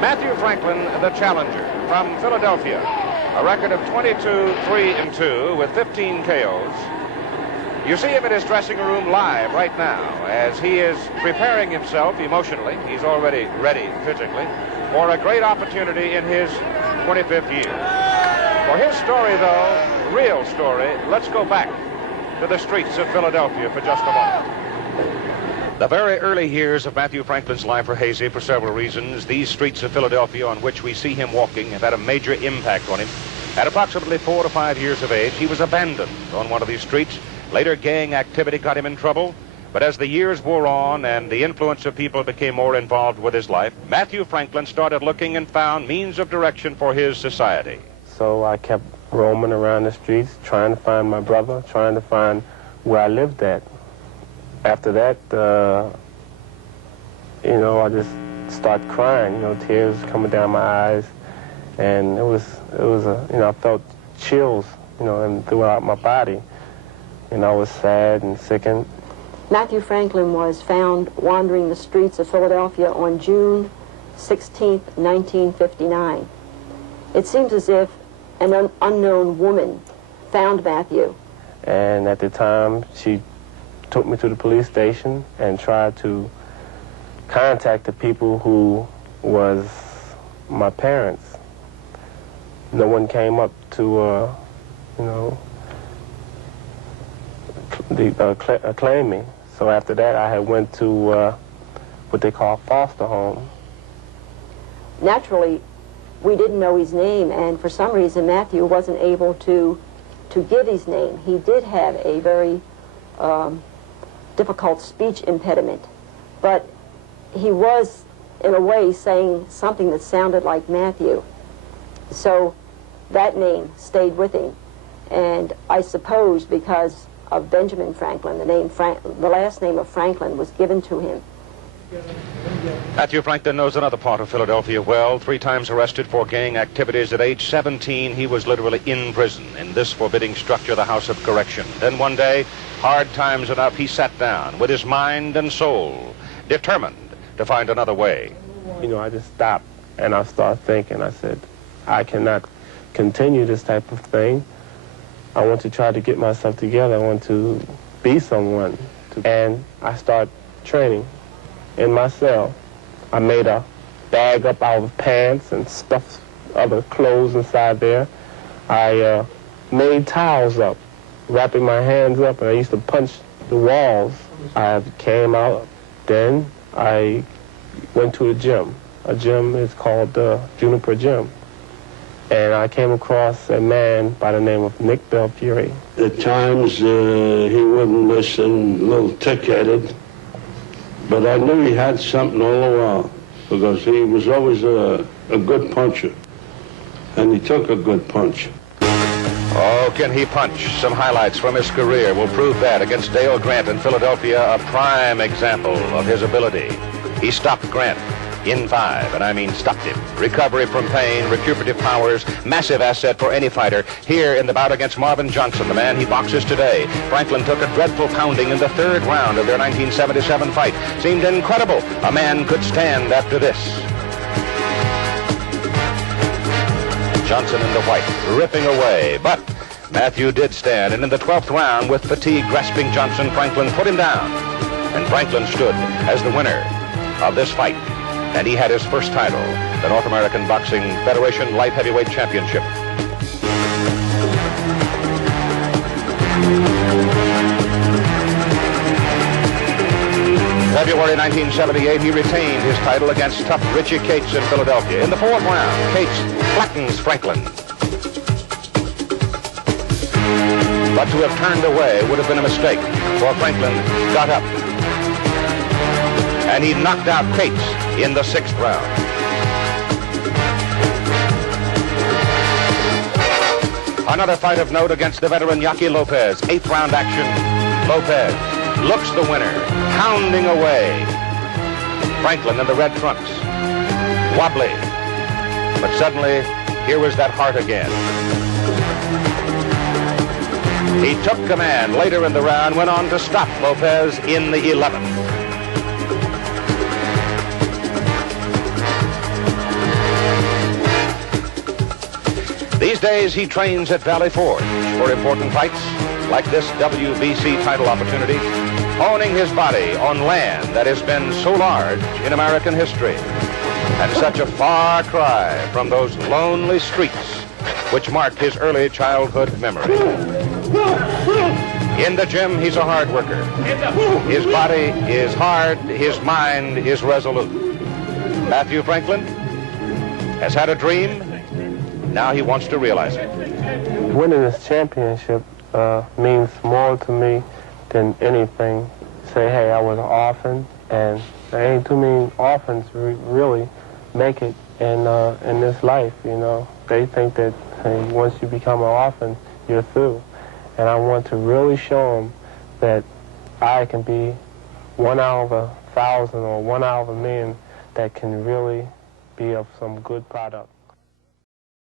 Matthew Franklin, the challenger from Philadelphia. A record of 22-3-2 with 15 KOs. You see him in his dressing room live right now as he is preparing himself emotionally. He's already ready physically for a great opportunity in his 25th year. For his story, though, real story, let's go back to the streets of Philadelphia for just a moment. The very early years of Matthew Franklin's life are hazy for several reasons. These streets of Philadelphia on which we see him walking have had a major impact on him. At approximately 4 to 5 years of age, he was abandoned on one of these streets. Later, gang activity got him in trouble. But as the years wore on and the influence of people became more involved with his life, Matthew Franklin started looking and found means of direction for his society. So I kept roaming around the streets, trying to find my brother, trying to find where I lived at. After that, I just started crying, tears coming down my eyes. And I felt chills, and throughout my body. And I was sad and sickened. Matthew Franklin was found wandering the streets of Philadelphia on June 16, 1959. It seems as if an unknown woman found Matthew. And at the time, she took me to the police station and tried to contact the people who was my parents. No one came up to, claim me. So after that, I had went to what they call foster home. Naturally, we didn't know his name, and for some reason, Matthew wasn't able to give his name. He did have a very difficult speech impediment, but he was, in a way, saying something that sounded like Matthew. So that name stayed with him, and I suppose because of Benjamin Franklin, the last name of Franklin was given to him. Matthew Franklin knows another part of Philadelphia well. 3 times arrested for gang activities. At age 17, he was literally in prison in this forbidding structure, the House of Correction. Then one day, hard times enough, he sat down with his mind and soul, determined to find another way. I just stopped and I started thinking. I said, I cannot continue this type of thing. I want to try to get myself together. I want to be someone. And I started training in my cell. I made a bag up out of pants and stuffed other clothes inside there. I made towels up, wrapping my hands up, and I used to punch the walls. I came out, then I went to a gym. A gym is called the Juniper Gym. And I came across a man by the name of Nick Belfiore. At times, he wouldn't listen, a little tick-headed. But I knew he had something all the while, because he was always a good puncher. And he took a good punch. Oh, can he punch? Some highlights from his career will prove that against Dale Grant in Philadelphia, a prime example of his ability. He stopped Grant in 5, and I mean stopped him. Recovery from pain, recuperative powers, massive asset for any fighter. Here in the bout against Marvin Johnson, the man he boxes today, Franklin took a dreadful pounding in the 3rd round of their 1977 fight. Seemed incredible a man could stand after this. Johnson in the white, ripping away, but Matthew did stand, and in the 12th round, with fatigue grasping Johnson, Franklin put him down. And Franklin stood as the winner of this fight. And he had his first title, the North American Boxing Federation Light Heavyweight Championship. February 1978, he retained his title against tough Richie Cates in Philadelphia. In the 4th round, Cates flattens Franklin. But to have turned away would have been a mistake, for Franklin got up. And he knocked out Cates in the 6th round. Another fight of note against the veteran Yaqui Lopez. 8th round action. Lopez looks the winner, pounding away. Franklin in the red trunks. Wobbly. But suddenly, here was that heart again. He took command later in the round, went on to stop Lopez in the 11th. These days, he trains at Valley Forge for important fights like this WBC title opportunity, honing his body on land that has been so large in American history and such a far cry from those lonely streets which marked his early childhood memory. In the gym, he's a hard worker. His body is hard, his mind is resolute. Matthew Franklin has had a dream. Now he wants to realize it. Winning this championship means more to me than anything. Say, hey, I was an orphan, and there ain't too many orphans really make it in this life, you know. They think that, hey, once you become an orphan, you're through. And I want to really show them that I can be one out of 1,000 or one out of 1,000,000 that can really be of some good product.